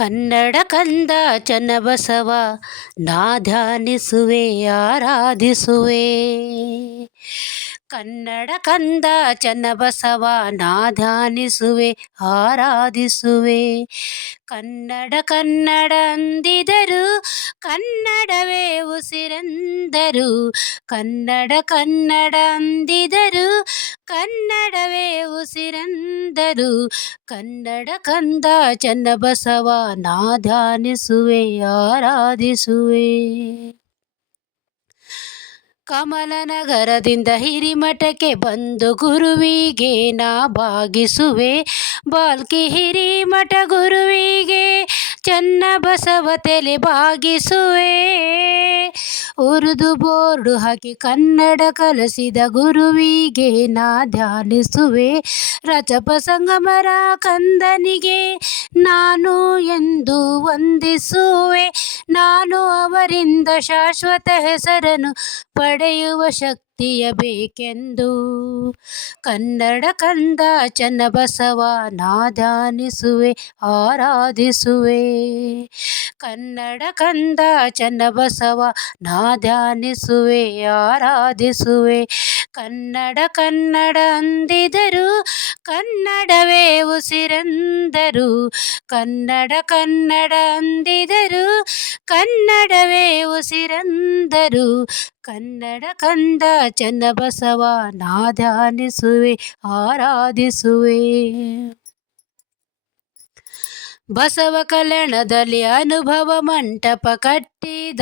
ಕನ್ನಡ ಕಂದ ಚನ್ನಬಸವ, ನಾ ಧ್ಯಾನಿಸುವೆ, ಆರಾಧಿಸುವೆ. ಕನ್ನಡ ಕಂದ ಚನ್ನಬಸವ, ನಾ ಧ್ಯಾನಿಸುವೆ, ಆರಾಧಿಸುವೆ. ಕನ್ನಡ ಕನ್ನಡ ಅಂದಿದರು ಕನ್ನಡವೇ ಉಸಿರೆಂದರು. ಕನ್ನಡ ಕನ್ನಡ ಅಂದಿದರು ಕನ್ನಡವೇ ಉಸಿರಂದರು ಕನ್ನಡ ಕಂದ ಚನ್ನಬಸವ ನಾ ಧ್ಯಾನಿಸುವೆ ಆರಾಧಿಸುವೆ. ಕಮಲನಗರದಿಂದ ಹಿರಿಮಠಕ್ಕೆ ಬಂದು ಗುರುವಿಗೆ ನಾ ಭಾಗಿಸುವೆ. ಬಾಲ್ಕಿ ಹಿರಿಮಠ ಗುರುವಿಗೆ ಚನ್ನಬಸವ ತಲೆ ಬಾಗಿಸುವೆ. ಉರುದು ಬೋರ್ಡು ಹಾಕಿ ಕನ್ನಡ ಕಲಿಸಿದ ಗುರುವಿಗೆ ನಾ ಧ್ಯಾನಿಸುವೆ. ರಚಪ ಸಂಗಮರ ಕಂದನಿಗೆ ನಾನು ಎಂದು ವಂದಿಸುವೆ. ನಾನು ಅವರಿಂದ ಶಾಶ್ವತ ಹೆಸರನ್ನು ಪಡೆಯುವ ಶಕ್ತಿಯ ಬೇಕೆಂದು ಕನ್ನಡ ಕಂದ ಚನ್ನಬಸವ ಧ್ಯಾನಿಸುವೆ ಆರಾಧಿಸುವೆ. ಕನ್ನಡ ಕಂದ ಚನ್ನಬಸವ ಧ್ಯಾನಿಸುವೆ ಆರಾಧಿಸುವೆ. ಕನ್ನಡ ಕನ್ನಡ ಅಂದಿದರು, ಕನ್ನಡವೇ ಉಸಿರಂದರು. ಕನ್ನಡ ಕನ್ನಡ ಅಂದಿದರು, ಕನ್ನಡವೇ ಉಸಿರೆಂದರು. ಕನ್ನಡ ಕಂದ ಚನ್ನಬಸವ ನಾ ಆರಾಧಿಸುವೆ. ಬಸವ ಕಲ್ಯಾಣದಲ್ಲಿ ಅನುಭವ ಮಂಟಪ ಕಟ್ಟಿದ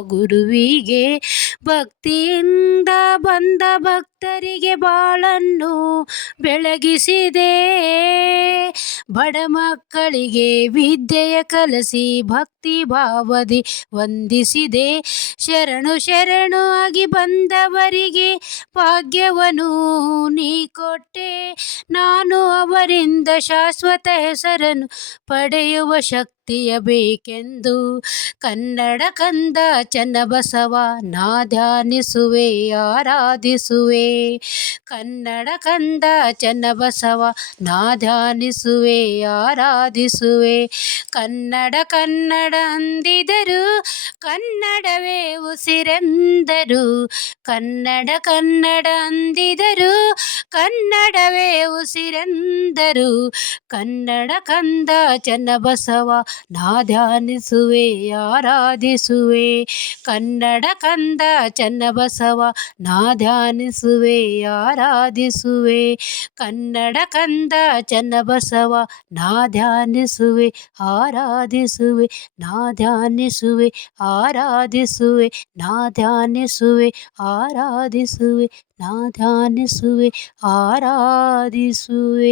ಗುರುವಿಗೆ ಭಕ್ತಿಯಿಂದ ಬಂದ ಭಕ್ತರಿಗೆ ಬಾಳನ್ನು ಬೆಳಗಿಸಿದೆ. ಬಡ ಮಕ್ಕಳಿಗೆ ವಿದ್ಯೆಯ ಕಲಸಿ, ಭಕ್ತಿ ಭಾವದಿ ವಂದಿಸಿದೆ. ಶರಣು ಶರಣು ಆಗಿ ಬಂದವರಿಗೆ ಭಾಗ್ಯವನ್ನು ನೀ ಕೊಟ್ಟೆ. ನಾನು ಅವರಿಂದ ಶಾಶ್ವತ ಹೆಸರನ್ನು ಪಡೆಯುವ ಶಕ್ತಿಯ ಬೇಕೆಂದು ಕನ್ನಡ ಕಂದ ಚನ್ನಬಸವ ನಾ ಧ್ಯಾನಿಸುವೆ, ಆರಾಧಿಸುವೆ. ಕನ್ನಡ ಕಂದ ಚನ್ನಬಸವ ನಾ ಧ್ಯಾನಿಸುವೆ, ಆರಾಧಿಸುವೆ. ಕನ್ನಡ ಕನ್ನಡ ಅಂದಿದರು, ಕನ್ನಡವೇ ಉಸಿರೆಂದರು. ಕನ್ನಡ ಕನ್ನಡ ಅಂದಿದರು, ಕನ್ನಡವೇ ಉಸಿರೆಂದರು. ಕನ್ನಡ ಕಂದ ಚನ್ನಬಸವ ನಾ ಧ್ಯಾನಿಸುವೆ, ಆರಾಧಿಸುವೆ. ಕನ್ನಡ ಕಂದ ಚನ್ನಬಸವ, ನಾ ಧ್ಯಾನಿಸುವೆ, ಆರಾಧಿಸುವೆ. ಕನ್ನಡ ಕಂದ ಚನ್ನಬಸವ, ನಾ ಧ್ಯಾನಿಸುವೆ, ಆರಾಧಿಸುವೆ. ನಾ ಧ್ಯಾನಿಸುವೆ, ಆರಾಧಿಸುವೆ. ನಾ ಧ್ಯಾನಿಸುವೆ, ಆರಾಧಿಸುವೆ. ನಾ ಧ್ಯಾನಿಸುವೆ, ಆರಾಧಿಸುವೆ.